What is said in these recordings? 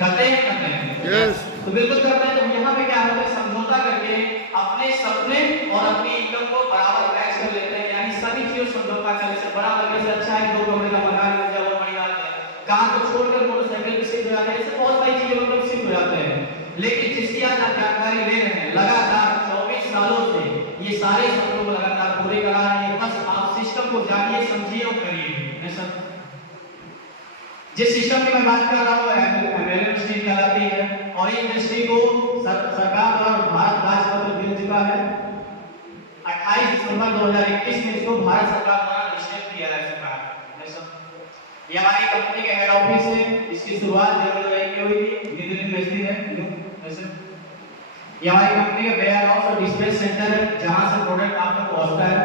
करते हैं यस तो बिल्कुल करते हैं। तो यहाँ पे क्या होता है, समझौता करके अपने सपने और अपनी इनकम को बराबर मैच कर लेते हैं, यानी सभी चीजों समझौता करने से बड़ा लगने से अच्छा है 2 कमरे का मकान मिल जाए, वो बढ़िया है। काम को छोड़कर मोटरसाइकिल पे शिफ्ट हो जाते हैं, ऐसे बहुत सारी चीजों में शिफ्ट हो जाते हैं। लेकिन जिसकी आज आप जानकारी ले रहे हैं, लगातार 24 सालों से ये सारे सपनों को लगातार पूरे करा रहे हैं। बस आप सिस्टम को जानिए, समझिए और करिए। जिस सिस्टम की मैं बात कर रहा हूँ एमएलए इंडस्ट्री कहलाती है, और ये इंडस्ट्री को सरकार द्वारा भारत राजपत्र मिल चुका है। 28 दिसंबर 2021 में इसको भारत सरकार द्वारा रजिस्टर किया है सरकार। ये हमारी कंपनी के हेड ऑफिस है, इसकी शुरुआत जनवरी 1 में हुई थी, नई दिल्ली में स्थित है। ये हमारी कंपनी का वेयर हाउस और डिस्पैच सेंटर है, जहां से प्रोडक्ट आप तक पहुंचता है।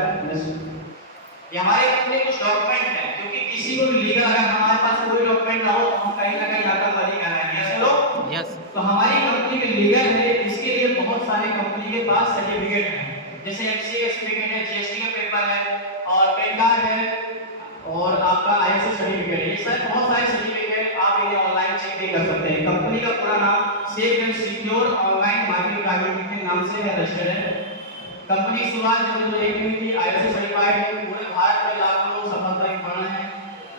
ये हमारी कंपनी कुछ डॉक्यूमेंट है, क्योंकि किसी को भी लीगल अगर हमारे पास कोई डॉक्यूमेंट ना हो तो हम कहीं ना कहीं नाकाफारी कराएंगे। यस हेलो यस तो हमारी कंपनी के लीगल है, इसके लिए बहुत सारे कंपनी के पास सर्टिफिकेट है, जैसे एफसी का सर्टिफिकेट है, जीएसटी का पेपर है, और पैन कार्ड है, और आपका आईएसओ सर्टिफिकेट है। ये सब बहुत सारे सर्टिफिकेट आप इन्हें ऑनलाइन चेक भी कर सकते हैं। कंपनी का पूरा नाम safe and secure online market private limited नाम से रजिस्टर्ड है। कंपनी की शुरुआत जब 2001 में हुई थी, आईएसओ सर्टिफाइड है। पूरे भारत में लाखों लोग सफलता की बढ़ रहे हैं,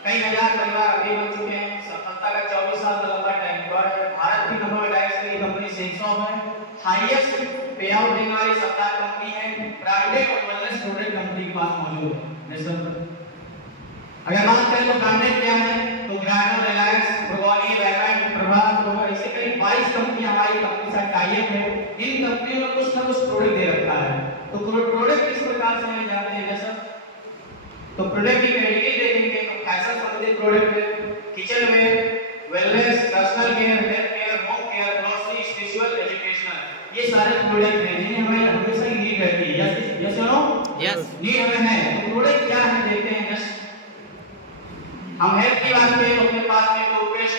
कई हजार परिवार अभी बन चुके हैं। सफलता का 24 साल का लंबा टाइम रिकॉर्ड है। भारत की नंबर 2 से ये कंपनी सेंसॉफ है, हाईएस्ट पे आउट देने वाली सप्ताह कंपनी है, ब्रांडेड और वेलनेस प्रोडक्ट कंपनी के पास मौजूद है। अगर बात करें तो ब्रांडेड क्या है, तो ग्रैंडो, रिलायंस, ब्रुगोनी, रेमंड, प्रभात, रोवर, ऐसे करीब 22 कंपनी हमारी कंपनी से टाई अप है। इन कंपनियों ने कुछ ना कुछ प्रोडक्ट दे रखा है। तो प्रोडक्ट किस प्रकार से हमें जानते हैं सर, तो प्रोडक्ट की कैटेगरी देखेंगे तो फैशन संबंधित प्रोडक्ट है, kitchenware, wellness, personal care, health care, home care, grocery, spiritual, educational, ये सारे प्रोडक्ट हैं जिन्हें हमें हमेशा ही नीड रहती है। Yes yes no yes need हमें है। तो प्रोडक्ट क्या है देखते हैं। जस्ट हम हेल्थ की बात करें तो अपने पास में टूथपेस्ट,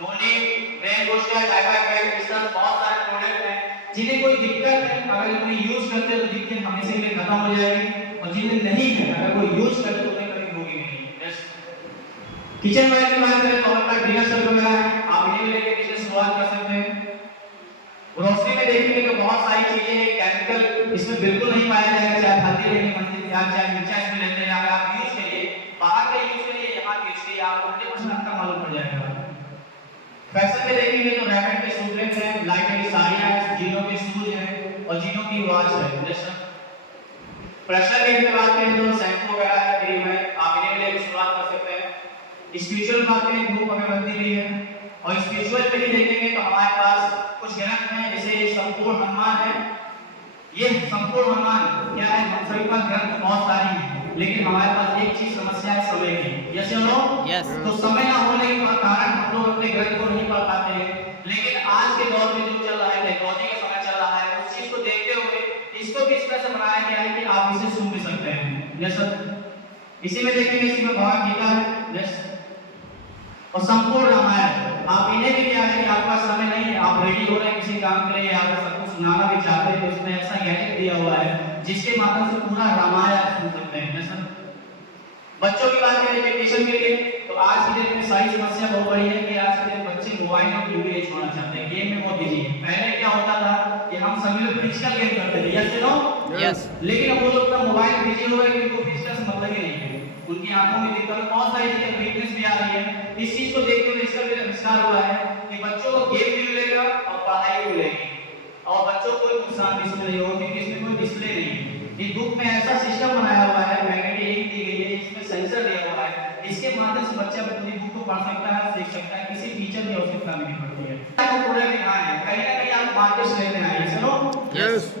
नोनी, ब्रेन बूस्टर, डायपर बैग, इस तरह बहुत सारे प्रोडक्ट हैं जिन्हें कोई दिक्कत है, अगर इन्हें यूज करते हैं तो दिक्कत हमेशा के लिए खत्म हो जाएगी, और जिन्हें नहीं है अगर कोई यूज करते तो उन्हें कभी होगी नहीं। किचन वेयर की बात करें तो हमारे पास डिनर सेट वगैरह है, आप इन्हें लेके बिजनेस शुरुआत कर सकते हैं। ग्रोसरी में देखेंगे तो बहुत सारी चीजें हैं, केमिकल इसमें बिल्कुल नहीं पाया जाएगा, चाहे हल्दी लेंगे, मंदिर प्याज, चाहे मिर्चा इसमें लेते हैं, अगर आप यूज करिए बाहर के यूज करिए, यहाँ के यूज करिए, आपको 100% आपका मालूम पड़ जाएगा। फैशन में देखेंगे तो रेमंड के सूटलेस हैं, लाइट की साड़ियां हैं, जीनो के शूज हैं, और जीनो की वॉच है। जैसा पर्सनल केयर में बात करें तो शैम्पू वगैरह है, क्रीम है, आप इन्हें लेकर शुरुआत कर सकते हैं। स्पिरिचुअल बात करें धूप अगरबत्ती भी है, और स्पिरिचुअल पे ही देखेंगे तो हमारे पास कुछ ग्रंथ हैं, जैसे संपूर्ण हनुमान है। ये संपूर्ण हनुमान क्या है, हम सभी पास ग्रंथ बहुत सारी हैं, लेकिन हमारे पास एक चीज समस्या है, समय की। यस नो यस तो समय ना होने के कारण हम लोग अपने ग्रंथ को नहीं पढ़ पाते हैं। लेकिन आज के दौर में जो चल रहा है, टेक्नोलॉजी का समय चल रहा है, उस चीज को देखते हुए इसको भी इस तरह से बनाया गया है कि आप इसे सुन भी सकते हैं। यस इसी में देखेंगे, इसी में भगवद गीता है। यस और संपूर्ण रामायण, आप इन्हें भी क्या है कि आपका समय नहीं है, आप रेडी हो रहे हैं किसी काम के लिए, आप सबको सुनाना भी चाहते हैं, तो उसमें ऐसा गैजेट दिया हुआ है जिसके माध्यम से पूरा रामायण आप सुन सकते हैं। जैसा बच्चों की बात करें एजुकेशन के लिए, तो आज की डेट में सारी समस्या बहुत बड़ी है कि आज के दिन बच्चे मोबाइल और टीवी नहीं छोड़ना चाहते हैं, गेम में बहुत बिजी है। पहले क्या होता था कि हम सभी लोग फिजिकल गेम करते थे, यस नो यस लेकिन अब वो लोग का मोबाइल बिजी हो गए कि उनको फिजिकल से मतलब ही नहीं है, उनकी आंखों में दिक्कत, बहुत सारी चीजें वीकनेस भी आ रही है। इस चीज को देखते हुए इसका भी आविष्कार हुआ है कि बच्चों को गेम भी मिलेगा और पढ़ाई भी मिलेगी, और बच्चों को कोई नुकसान भी इसमें नहीं होगा, क्योंकि इसमें कोई डिस्प्ले नहीं है। इस बुक में ऐसा सिस्टम बनाया हुआ है, मैग्नेटिक इंक दी गई है, इसमें सेंसर दिया हुआ है, इसके माध्यम से बच्चा अपनी बुक को पढ़ सकता है, सीख सकता है, किसी टीचर की आवश्यकता नहीं पड़ती है। आपको प्रोडक्ट यहाँ है, कहीं ना कहीं आप मार्केट से लेते आए हैं, सुनो यस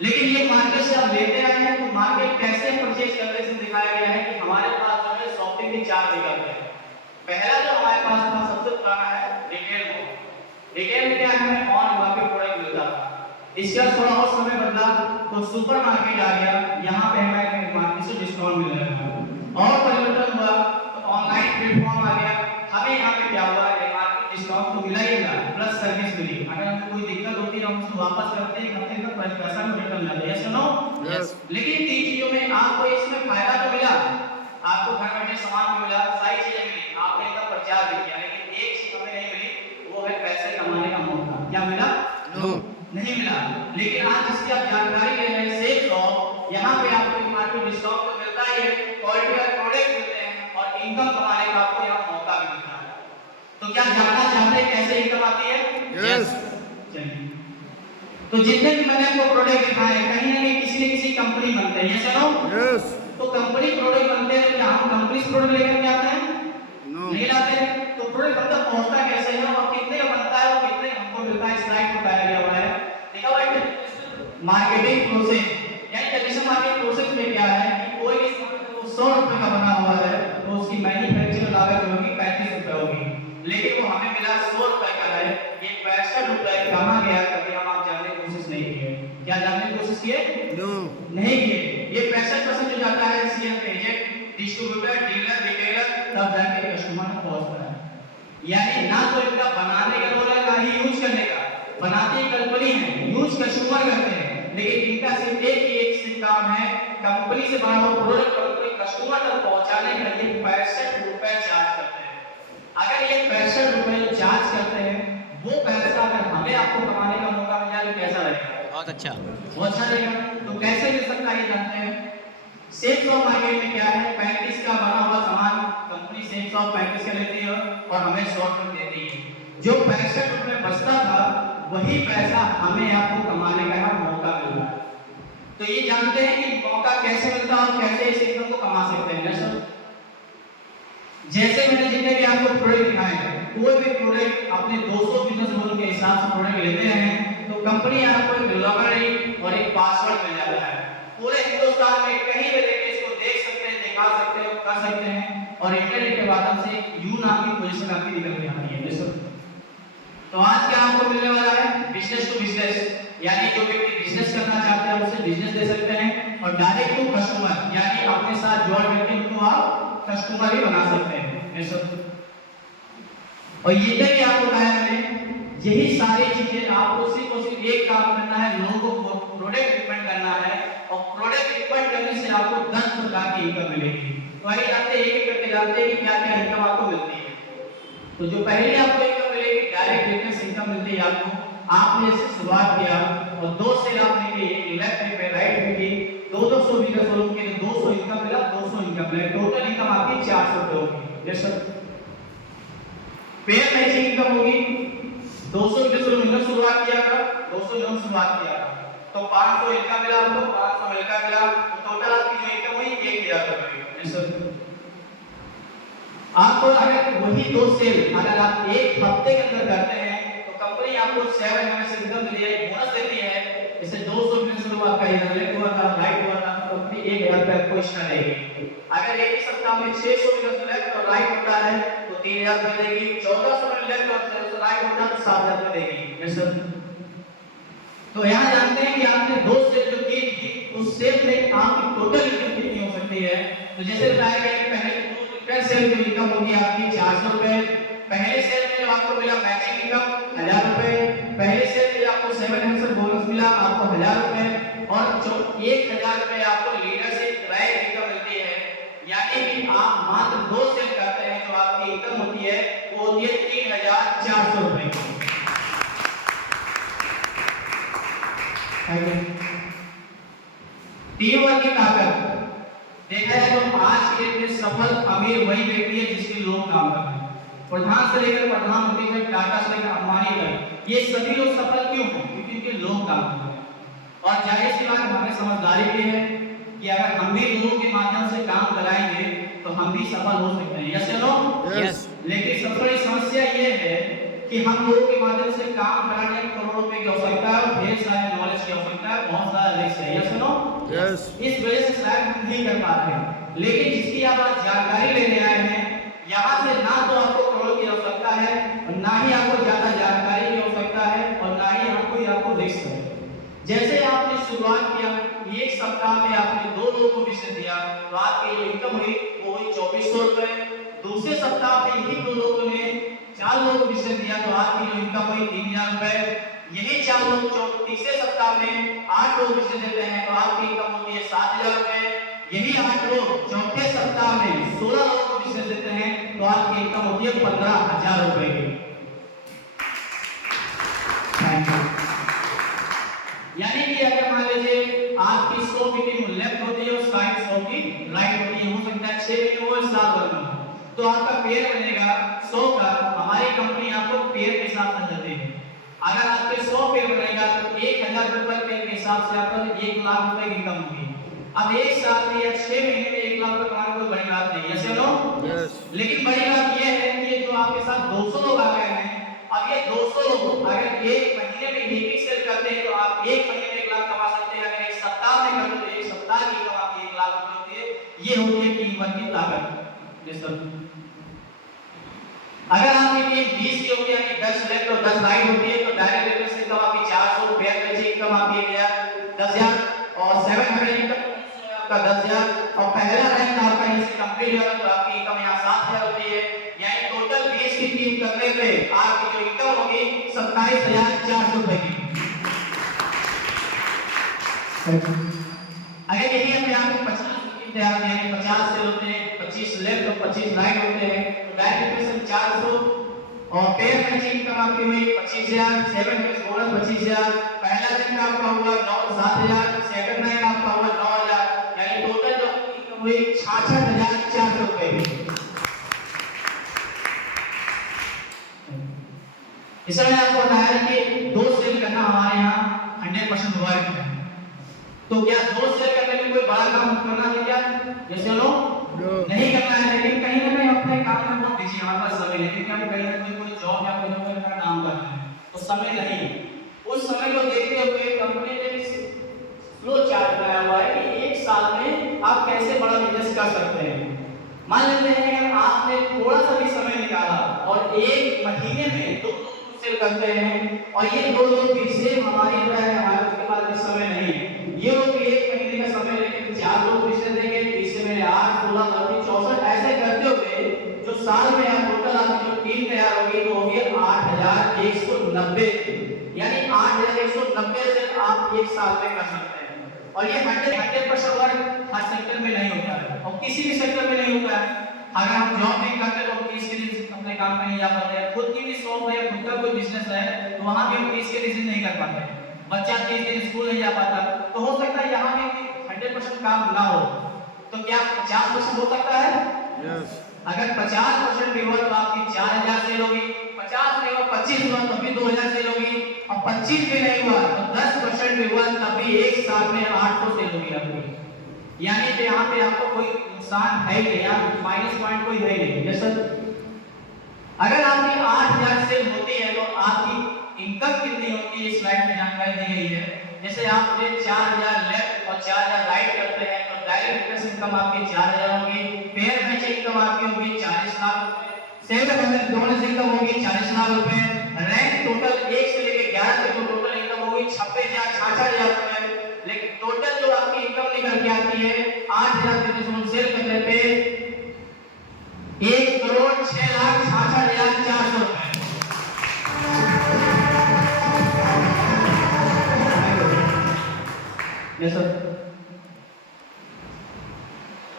लेकिन ये मार्केट से आप लेते आए हैं, तो मार्केट कैसे परचेज करने से दिखाया गया है कि हमारे पास जो है शॉपिंग के 4 विकल्प हैं। पहला जो हमारे पास था सबसे पुराना है रिटेल मॉल। रिटेल में क्या है, हमें ऑन मार्केट प्रोडक्ट मिलता था। इसका थोड़ा और समय बदला तो सुपर मार्केट आ गया, यहाँ पे हमें मार्केट से डिस्काउंट मिल रहा है। और परिवर्तन हुआ तो ऑनलाइन प्लेटफॉर्म आ गया, हमें यहाँ पे क्या हुआ है, मार्केट डिस्काउंट तो मिला ही मिला, प्लस सर्विस मिली, अगर हमें कोई दिक्कत होती है हम उसको वापस करते हैं, हफ्ते का पैसा में रिटर्न जाता है। यस नो यस लेकिन 3 चीजों में आपको इसमें फायदा तो मिला, आपको घर बैठे सामान भी मिला, सारी चीजें मिली, आपने इसका प्रचार भी किया, लेकिन एक चीज हमें नहीं मिली, वो है पैसे क्या मिला? नो। नहीं मिला। लेकिन आज जिसकी आप जानकारी ले रहे हैं सेल्स ऑफ, यहाँ पे आपको मार्केट डिस्काउंट तो मिलता ही है, क्वालिटी वाले प्रोडक्ट मिलते हैं और इनकम कमाने का आपको यहाँ मौका भी मिलता है। तो क्या जानना चाहते हैं कैसे इनकम आती है? यस। चलिए, तो जितने भी मैंने आपको प्रोडक्ट दिखाए कहीं ना कहीं किसी न किसी कंपनी बनते हैं, यस नो? यस। तो कंपनी प्रोडक्ट बनते हैं, तो क्या हम कंपनी प्रोडक्ट लेकर के आते हैं? नो। नहीं लाते हैं। तो प्रोडक्ट हम तक पहुंचता कैसे है और कितने का बनता है और कितने हमको मिलता है, स्लाइड में बताया गया हुआ है। देखा हुआ है मार्केटिंग प्रोसेस, यानी ट्रेडिशनल मार्केटिंग प्रोसेस में क्या है कि कोई भी सामान 100 रुपए का बना हुआ है तो उसकी मैन्युफैक्चरिंग लागत जो होगी 35 रुपए होगी, लेकिन वो हमें मिला 100 रुपए का है। ये 65 रुपए कहाँ गया कभी हम आप जानने की कोशिश नहीं किए। क्या जानने की कोशिश किए? नो। नहीं किए। ये 65% जो जाता है CM agent, distributor, dealer, retailer, तब जाके कस्टमर तक पहुंचता है। यानी ना तो इनका बनाने का रोल है ना ही यूज करने का। बनाती कंपनी है, यूज कस्टमर करते हैं, लेकिन इनका सिर्फ एक सिर्फ काम है कंपनी से बना हुआ प्रोडक्ट को कस्टमर तक पहुंचाने का। ये 65 रुपए चार्ज करते हैं। अगर ये 65 रुपए जो चार्ज करते हैं वो पैसा अगर हमें आपको कमाने का मौका मिला तो कैसा लगेगा? बहुत अच्छा। बहुत अच्छा लगेगा। तो कैसे मिल सकता है ये जानते हैं। सेल्स ऑफ मार्केट में क्या है, 35 का बना हुआ सामान कंपनी सेल्स ऑफ 35 का लेती है और हमें 100 रुपए देती है। जो 65 रुपए बचता था वही पैसा हमें आपको कमाने का यहाँ मौका मिल रहा है। तो ये जानते हैं कि मौका कैसे मिलता है और कैसे इस इनकम को कमा सकते हैं। सर जैसे मैंने जितने भी आपको प्रोडक्ट दिखाए हैं, कोई भी प्रोडक्ट अपने 200 बिजनेस मॉडल के हिसाब से प्रोडक्ट लेते हैं तो कंपनी आपको एक लॉगर और एक पासवर्ड मिल जाता है। पूरे हिंदुस्तान में कहीं भी लेके इसको देख सकते हैं, दिखा सकते हैं, कर सकते हैं और इंटरनेट के माध्यम से यू नाम की पोजीशन आपकी निकल के आती है। तो आज क्या आपको मिलने वाला है? बिजनेस टू बिजनेस, यानी जो व्यक्ति बिजनेस करना चाहते हैं उसे बिजनेस दे सकते हैं और डायरेक्ट टू कस्टमर, यानी अपने साथ जोड़ व्यक्ति को आप कस्टमर ही बना सकते हैं। ऐसा और ये भी आपको बताया मैंने, यही सारी चीजें आपको सिर्फ और सिर्फ एक काम करना है, लोगों को प्रोडक्ट रिकमेंड करना है और प्रोडक्ट रिकमेंड करने से आपको 10 प्रकार की इनकम मिलेगी। तो आइए जानते हैं एक करके जानते हैं कि क्या क्या इनकम आपको मिलती है। तो जो पहले आपको इनकम मिलेगी डायरेक्ट बिजनेस इनकम मिलती है आपको। आपने इससे शुरुआत किया और 2 सेल आपने की, एक लेफ्ट में राइट में की, 200 बिजनेस वालों के 200 इनकम मिला, 200 इनकम मिला, टोटल इनकम आपकी 400 रुपए होगी। Yes sir. Pair matching income होगी, 200 बिजनेस वालों ने शुरुआत किया था, 200 लोगों शुरुआत किया था तो 500 इनकम मिला आपको, 500 मिलकर मिला तो टोटल आपकी जो इनकम हुई 1000 रुपए। Yes sir. आपको अगर वही 2 सेल अगर आप एक हफ्ते के अंदर करते हैं तो कंपनी आपको 7 एमएस इनकम देती है, बोनस देती है। इसे 200 बिजनेस लोग आपका इधर लेफ्ट हुआ था, राइट हुआ था, तो कंपनी 1000 रुपए आपको एक्स्ट्रा देगी। अगर एक ही सप्ताह में 600 बिजनेस लेफ्ट और राइट होता है तो 3000 रुपए देगी, 1400 में लेफ्ट और 600 राइट होता है तो 7000 रुपए देगी। Yes sir. तो यहाँ जानते हैं कि आपने 2 सेल जो की थी उस सेल में आपकी टोटल इनकम कितनी हो सकती है। तो जैसे बताया गया पहले सेल की इनकम होगी आपकी 400 रुपए। पहले सेल में जो आपको मिला मैचिंग इनकम 1000 रुपए, पहले सेल में आपको 700 बोनस मिला आपको 1000 रुपए और जो 1000 रुपए आपको लीडरशिप रैंक इनकम मिलती है। यानी कि आप मात्र 2 सेल करते हैं जो आपकी इनकम होती है वो होती है 3400 रुपए। टीम वर्क की ताकत देखा जाए तो आज के डेट में सफल अमीर वही व्यक्ति है जिसके लोग काम कर रहे हैं। प्रधान से लेकर प्रधानमंत्री तक, टाटा से लेकर अंबानी तक, ये सभी लोग सफल क्यों हैं? क्योंकि उनके लोग काम कर रहे हैं। और जाहिर सी बात हमें समझदारी भी है कि अगर हम भी लोगों के माध्यम से काम कराएंगे तो हम भी सफल हो सकते हैं। यस या नो? यस। लेकिन सबसे बड़ी समस्या ये है कि हम लोगों के माध्यम से काम कराने में करोड़ों रुपए की आवश्यकता है, ढेर सारे नॉलेज की आवश्यकता है, बहुत सारा रिस्क है। यस या नो? यस। इस वजह से शायद हम नहीं कर पाते हैं। लेकिन जिसकी आप आज जानकारी लेने आए हैं, यहाँ से ना तो आपको करोड़ों की आवश्यकता है और ना ही आपको ज्यादा जानकारी की आवश्यकता है और ना ही आपको रिस्क है। जैसे आपने शुरुआत किया, एक सप्ताह में आपने 2 लोगों को बिजनेस दिया तो आपकी जो इनकम हुई वो हुई 2400 रुपए। दूसरे सप्ताह में यही 2 लोगों ने 4 लोगों को बिजनेस दिया तो आपकी जो इनकम हुई 3000 रुपए। यही 4 लोग तीसरे सप्ताह में 8 लोग बिजनेस देते हैं तो आपकी इनकम होती है 7000 रुपए। यही 8 लोग चौथे सप्ताह में 16 लोगों को बिजनेस देते हैं तो आपकी इनकम होती है 15000 रुपए की। तो आपका पेयर बनेगा 100 का। हमारी कंपनी आपको पेयर के हिसाब से देती है। अगर आपके 100 पेयर बनेगा तो 1000 रुपये पेयर के हिसाब से आपका 1 लाख रुपए की इनकम होगी। अब एक साल में या 6 महीने में 1 लाख रुपए कमाना कोई बड़ी बात नहीं है, चलो। लेकिन बड़ी बात यह है कि ये जो आपके साथ 200 लोग आ गए हैं, अब ये 200 लोग अगर एक महीने में एक सेल करते हैं तो आप एक महीने में 1 लाख कमा सकते हैं। अगर एक सप्ताह में करते तो एक सप्ताह की इनकम आपकी 1 लाख रुपए होती है। ये होती है टीम वर्क की ताकत। जी सर। अगर आपकी टीम 20 की होती है यानी 10 लेफ्ट और 10 राइट होती है तो डायरेक्ट लेवल से इनकम आपकी 400, पेयर बेच इनकम आपकी 10,000 और 700 इनकम आपका 10,000 और पहला रैंक आपका इससे कंप्लीट हुआ तो आपकी इनकम यहाँ 7,000 होती है। यानी टोटल 20 की टीम करने पे आपकी जो इनकम होगी 27,400 रुपए की। अगर यही हम यहाँ पे 50 की तैयार यानी 50 सेल होते हैं, 25 लेफ्ट और 25 राइट होते हैं तो डायरेक्ट इक्वेशन 400 और पेयर मैचिंग इनकम आपकी हुई 25,000, 7 प्लस बोनस 25,000, पहला रैंक आपका हुआ 7,000, सेकंड रैंक आपका हुआ 9,000, यानी टोटल जो इनकम हुई 66,400 रुपए की। इस समय आपको बताया कि 2 सेल करना हमारे यहाँ 100% वर्क है। तो क्या 2 सेल करने में कोई बड़ा काम करना है क्या? जैसे लोग नहीं करना है, लेकिन कहीं ना कहीं अपने काम में बहुत बिजी हमारे पास समय नहीं, क्योंकि हम कहीं ना कहीं कोई जॉब या कोई ना कोई काम कर रहे हैं तो समय नहीं। उस समय को देखते हुए कंपनी ने फ्लो चार्ट बनाया हुआ है कि एक साल में आप कैसे बड़ा बिजनेस कर सकते हैं। मान लेते हैं अगर आपने थोड़ा सा भी समय निकाला और एक महीने में 2 सेल करते हैं और ये 2 लोग फिर से हमारी तरह है, हमारे उसके पास भी समय नहीं है, ये लोग एक महीने का समय लेके 4 लोग बिजनेस देंगे, तीसरे में 8, 16, 32, 64 ऐसे करते हुए जो साल में आप टोटल आपकी जो टीम तैयार होगी तो होगी 8,190, यानी 8,190 से आप एक साल में कर सकते हैं। और ये 100% वर्क हर सेक्टर में नहीं होता है और किसी भी सेक्टर में नहीं होता है। अगर हम जॉब नहीं करते तो हम 30 के दिन अपने काम पे नहीं जा पाते हैं, खुद की भी शॉप है, खुद का कोई बिजनेस है तो वहां भी हम 30 के दिन नहीं कर पाते हैं, बच्चा 30 दिन स्कूल नहीं जा पाता, तो हो सकता है यहाँ भी 100% काम ना हो तो क्या 50% हो सकता है? yes. अगर 50% भी हुआ तो आपकी 4,000 सेल होगी, 50 नहीं हुआ 25 हुआ तो भी 2,000 सेल होगी और 25 भी नहीं हुआ तो 10% भी हुआ तब भी एक साल में 800 सेल होगी आपकी। यानी कि यहाँ पे आपको कोई नुकसान है ही नहीं, यहाँ माइनस पॉइंट कोई है ही नहीं। जैसे अगर आपकी 8,000 सेल होती है तो आपकी इनकम कितनी होती है इस स्लाइड में जानकारी दी गई है। जैसे आप 4,000 लेफ्ट और 4,000 राइट करते हैं तो डायरेक्ट इनकम आपकी 4,000 होगी, पेयर मैच इनकम आपकी होगी 40 लाख रुपए, सेवन बोनस इनकम होगी 40 लाख रुपए, रैंक टोटल 1 से लेकर 11 तक टोटल इनकम होगी 26,000, 66,000 रुपए। लेकिन टोटल जो आपकी इनकम निकल के आती है 8,000 सेल करने पे 1,06,66,400 रुपए।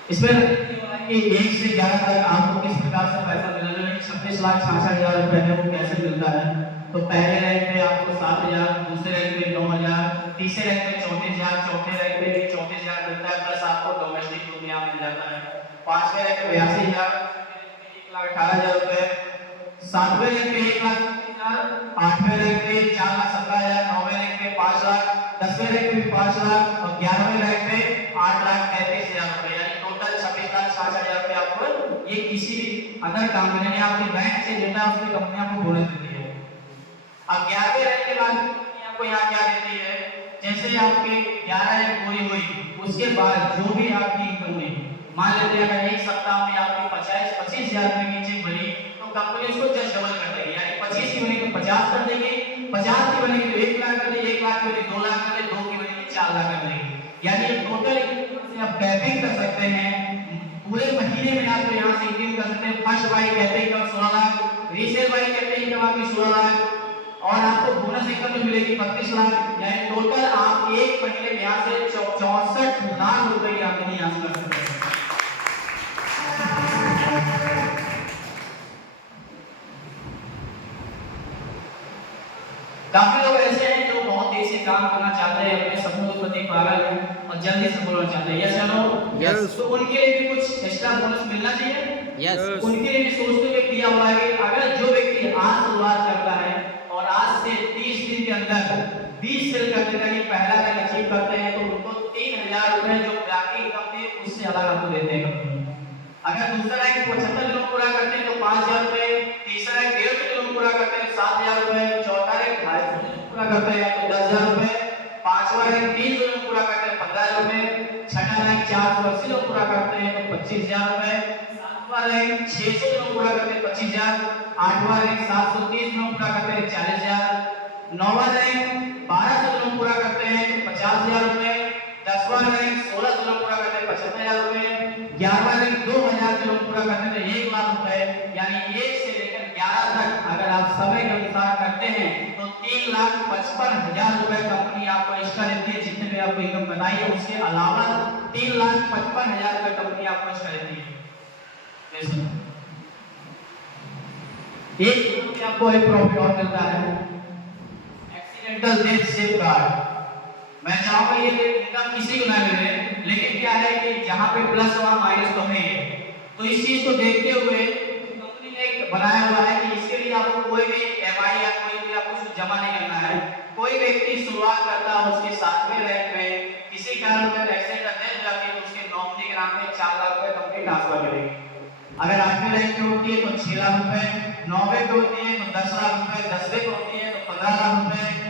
इसमें कि 1 से 11 तक आपको किस प्रकार से पैसा मिलना है। 26,66,000 रुपए है वो कैसे मिलता है? तो पहले रैंक पे आपको 7,000, दूसरे रैंक पे 9,000, तीसरे रैंक पे 34,000, चौथे रैंक पे भी 34,000 मिलता है, प्लस आपको डोमेस्टिक रूम यहाँ मिल जाता है। पांचवें रैंक पे 82,000, 1,18,000 रुपए, सातवें रैंक पे 1,00,000, आठवें रैंक पे 4,17,000, नौवें रैंक पे 5 लाख, 10वें रैंक पे 5 लाख और 11वें रैंक पे 8,33,000 रुपए, यानी टोटल 26,60,000 रुपए आपको ये किसी भी अदर कंपनी ने आपके बैंक से देता है, उसकी कंपनी आपको बोनस देती है। अब 11वें रैंक के बाद कंपनी आपको यहाँ क्या देती है? जैसे आपके 11 रैंक पूरी हुई उसके बाद जो भी आपकी इनकम हुई, मान लेते हैं अगर एक सप्ताह में आपकी 25,000 रुपए की चेक बनी तो कंपनी उसको जस्ट डबल कर देगी, यानी 25 की बनी तो 50 कर देगी, 50 की बनेगी तो 1 लाख कर देगी, 1 लाख की बनेगी 2 लाख कर देगी, 2 की बनेगी 4 लाख कर देगी। यानी टोटल से आप कैपिंग कर सकते हैं, पूरे महीने में आप यहाँ से इनकम कर सकते हैं। फर्स्ट बाई कहते हैं 16 लाख, रीसेल बाई कहते हैं इनकम आपकी 16 लाख और आपको बोनस इनकम जो मिलेगी 32 लाख, यानी टोटल आप एक महीने में यहाँ से 64 लाख रुपए की आमदनी यहाँ से कर सकते हैं। काफी लोग ऐसे हैं जो बहुत तेजी से काम करना चाहते हैं, अपने सपनों के प्रति पागल हैं और जल्दी सफल होना चाहते हैं। यस, चलो, तो उनके लिए भी कुछ एक्स्ट्रा बोनस मिलना चाहिए। यस उनके लिए भी सोचते हुए दिया हुआ है कि अगर जो व्यक्ति आज शुरुआत करता है और आज से 30 दिन के अंदर 20 सेल करते हैं, पहला रैंक अचीव करते हैं, तो उनको 3000 रुपए जो बाकी इनकम थे उससे अलग आपको देते हैं कंपनी। अगर दूसरा रैंक 75 दिनों में पूरा करते हैं तो 5000 रुपए, तीसरा रैंक 150 दिनों में पूरा करते हैं 7000 रुपए, चौथा रैंक 250 दिनों में पूरा करते हैं तो 10000 रुपए, पांचवा रैंक 30 दिनों में पूरा करते हैं 15000 रुपए, छठा रैंक 480 दिनों में पूरा करते हैं तो 25000 रुपए, सातवां रैंक 600 दिनों में पूरा करते हैं 25000, आठवां रैंक 730 दिनों में पूरा करते हैं 40000, नौवां रैंक 1200 दिनों में पूरा करते हैं तो 50000 रुपए, 10वां रैंक 16 दिनों में पूरा करते हैं 75000 रुपए, 11वां रैंक 2000 दिनों में पूरा करते हैं तो 1 लाख रुपए। यानी 1 से लेकर 11 तक अगर आप समय के अनुसार करते हैं तो 3,55,000 रुपए कंपनी आपको एक्स्ट्रा देती है। जितने भी आपको इनकम बताई है उसके अलावा 3,55,000 रुपए कंपनी आपको एक्स्ट्रा देती है। एक आपको एक प्रॉफिट और मिलता है, एक्सीडेंटल डेथ सेफगार्ड। मैं चाहूंगा ये इनकम किसी को ना मिले, लेकिन क्या है कि जहां पे प्लस और माइनस तो है, तो इस चीज को देखते हुए कंपनी ने एक बनाया हुआ है कि इसके लिए आपको कोई भी एमआई या कोई भी आपको कुछ जमा नहीं करना है। कोई व्यक्ति शुरुआत करता है उसके 7वें रैंक में, किसी कारण से एक्सीडेंट डेथ जाती है तो उसके नॉमिनी के नाम पे 4 लाख रुपए कंपनी ट्रांसफर करेगी। अगर 8वें रैंक पे होती है तो 6 लाख रुपए, 9वें पे होती है तो 10 लाख रुपए, 10वें पे होती है तो 15 लाख रुपए,